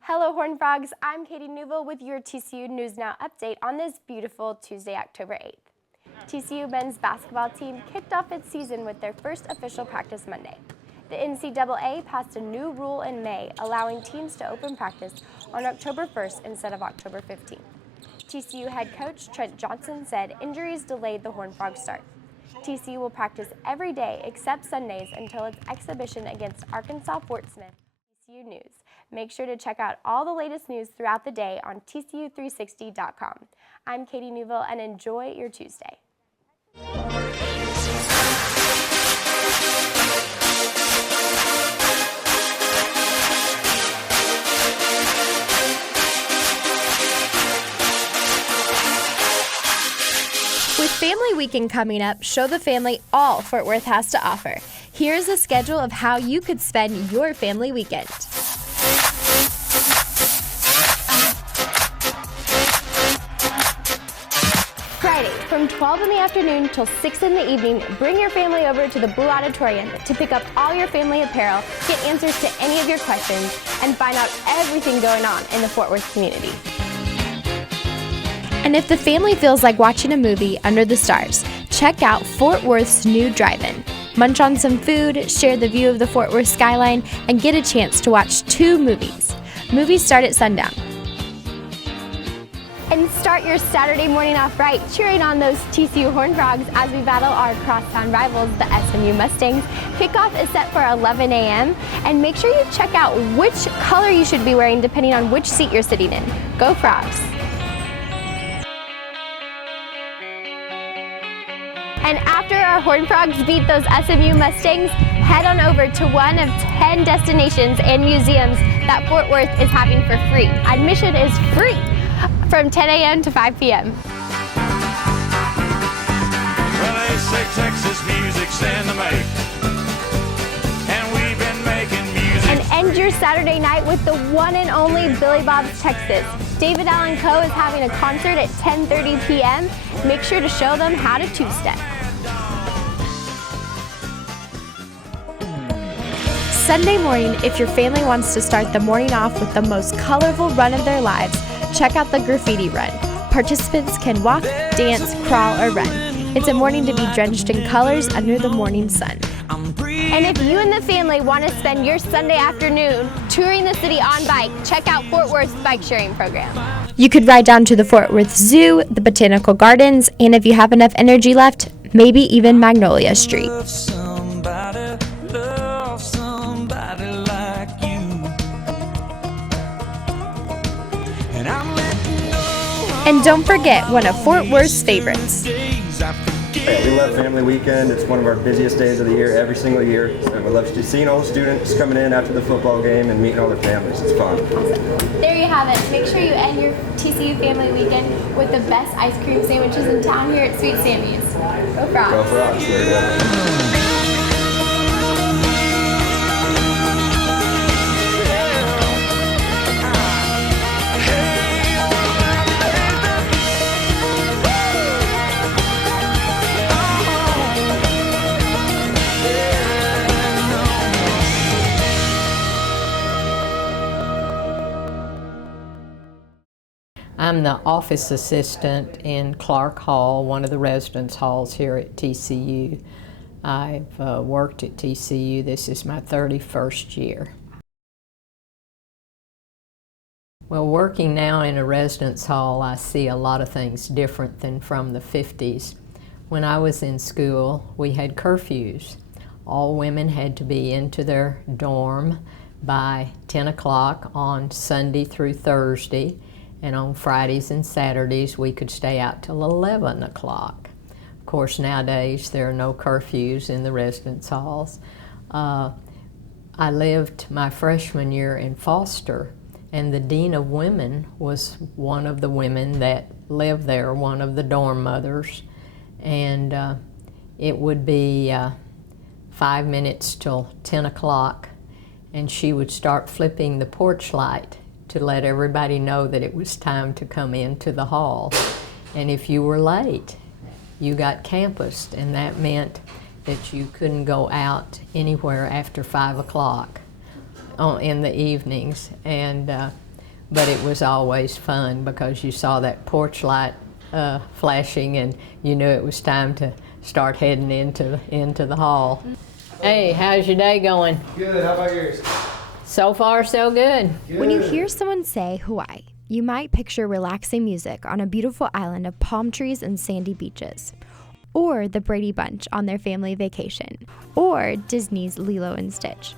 Hello Horned Frogs, I'm Katie Newville with your TCU News Now update on this beautiful Tuesday, October 8th. TCU men's basketball team kicked off its season with their first official practice Monday. The NCAA passed a new rule in May allowing teams to open practice on October 1st instead of October 15th. TCU head coach Trent Johnson said injuries delayed the Horned Frogs start. TCU will practice every day except Sundays until its exhibition against Arkansas Fort Smith. TCU News. Make sure to check out all the latest news throughout the day on TCU360.com. I'm Katie Newville and enjoy your Tuesday. With Family Weekend coming up, show the family all Fort Worth has to offer. Here's a schedule of how you could spend your family weekend. Friday, from 12 in the afternoon till 6 in the evening, bring your family over to the Blue Auditorium to pick up all your family apparel, get answers to any of your questions, and find out everything going on in the Fort Worth community. And if the family feels like watching a movie under the stars, check out Fort Worth's new drive-in. Munch on some food, share the view of the Fort Worth skyline, and get a chance to watch 2 movies. Movies start at sundown. And start your Saturday morning off right, cheering on those TCU Horned Frogs as we battle our crosstown rivals, the SMU Mustangs. Kickoff is set for 11 a.m. and make sure you check out which color you should be wearing depending on which seat you're sitting in. Go Frogs! And after our Horned Frogs beat those SMU Mustangs, head on over to one of 10 destinations and museums that Fort Worth is having for free. Admission is free from 10 a.m. to 5 p.m. Well, they say Texas music's in the make, and we've been making music. And end your Saturday night with the one and only Billy Bob's Texas. David Allen Co. is having a concert at 10:30 p.m. Make sure to show them how to two-step. Sunday morning, if your family wants to start the morning off with the most colorful run of their lives, check out the Graffiti Run. Participants can walk, dance, crawl, or run. It's a morning to be drenched in colors under the morning sun. And if you and the family want to spend your Sunday afternoon touring the city on bike, check out Fort Worth's bike sharing program. You could ride down to the Fort Worth Zoo, the Botanical Gardens, and if you have enough energy left, maybe even Magnolia Street. And don't forget one of Fort Worth's favorites. We love Family Weekend. It's one of our busiest days of the year, every single year. And we love seeing all the students coming in after the football game and meeting all their families. It's fun. Awesome. There you have it. Make sure you end your TCU Family Weekend with the best ice cream sandwiches in town here at Sweet Sammy's. Go Frogs. Go Frogs. There you go. I'm the office assistant in Clark Hall, one of the residence halls here at TCU. I've worked at TCU. This is my 31st year. Well, working now in a residence hall, I see a lot of things different than from the 50s. When I was in school, we had curfews. All women had to be into their dorm by 10 o'clock on Sunday through Thursday. And on Fridays and Saturdays, we could stay out till 11 o'clock. Of course, nowadays, there are no curfews in the residence halls. I lived my freshman year in Foster, and the Dean of Women was one of the women that lived there, one of the dorm mothers. And it would be 5 minutes till 10 o'clock, and she would start flipping the porch light to let everybody know that it was time to come into the hall. And if you were late, you got campused, and that meant that you couldn't go out anywhere after 5 o'clock in the evenings. And but it was always fun because you saw that porch light flashing and you knew it was time to start heading into the hall. Hey, how's your day going? Good, how about yours? So far, so good. When you hear someone say Hawaii, you might picture relaxing music on a beautiful island of palm trees and sandy beaches, or the Brady Bunch on their family vacation, or Disney's Lilo and Stitch,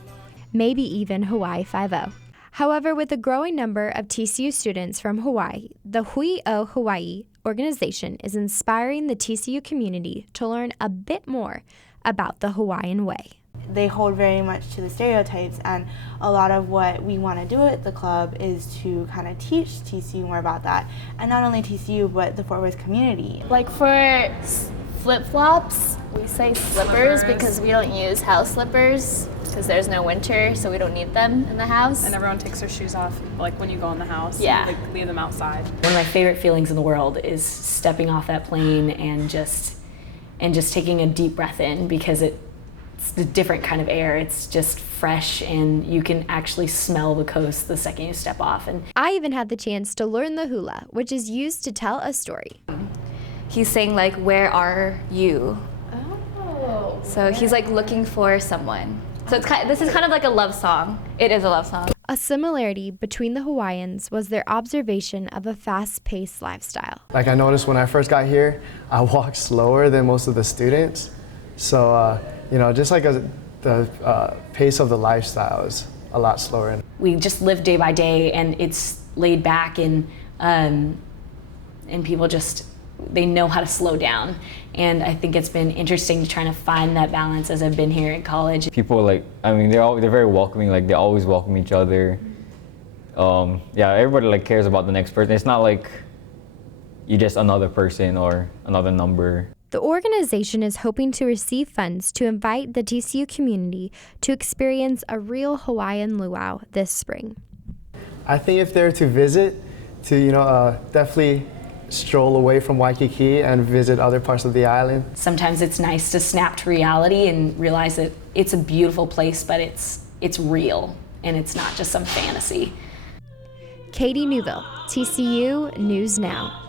maybe even Hawaii 5-0. However, with a growing number of TCU students from Hawaii, the Hui o Hawaii organization is inspiring the TCU community to learn a bit more about the Hawaiian way. They hold very much to the stereotypes, and a lot of what we want to do at the club is to kind of teach TCU more about that, and not only TCU but the Fort Worth community. Like for flip-flops, we say slippers because we don't use house slippers because there's no winter, so we don't need them in the house. And everyone takes their shoes off like when you go in the house. Yeah. Like leave them outside. One of my favorite feelings in the world is stepping off that plane and just taking a deep breath in, because it's a different kind of air. It's just fresh and you can actually smell the coast the second you step off. And I even had the chance to learn the hula, which is used to tell a story. He's saying like, where are you? Oh. So he's like looking for someone. So this is kind of like a love song. It is a love song. A similarity between the Hawaiians was their observation of a fast-paced lifestyle. Like I noticed when I first got here, I walked slower than most of the students. So, just like the pace of the lifestyle is a lot slower. we just live day by day, and it's laid back, and people just, they know how to slow down. And I think it's been interesting trying to find that balance as I've been here at college. People they're very welcoming, like they always welcome each other. Everybody cares about the next person. It's not like you're just another person or another number. The organization is hoping to receive funds to invite the TCU community to experience a real Hawaiian luau this spring. I think if they're to visit, to definitely stroll away from Waikiki and visit other parts of the island. Sometimes it's nice to snap to reality and realize that it's a beautiful place, but it's real and it's not just some fantasy. Katie Newville, TCU News Now.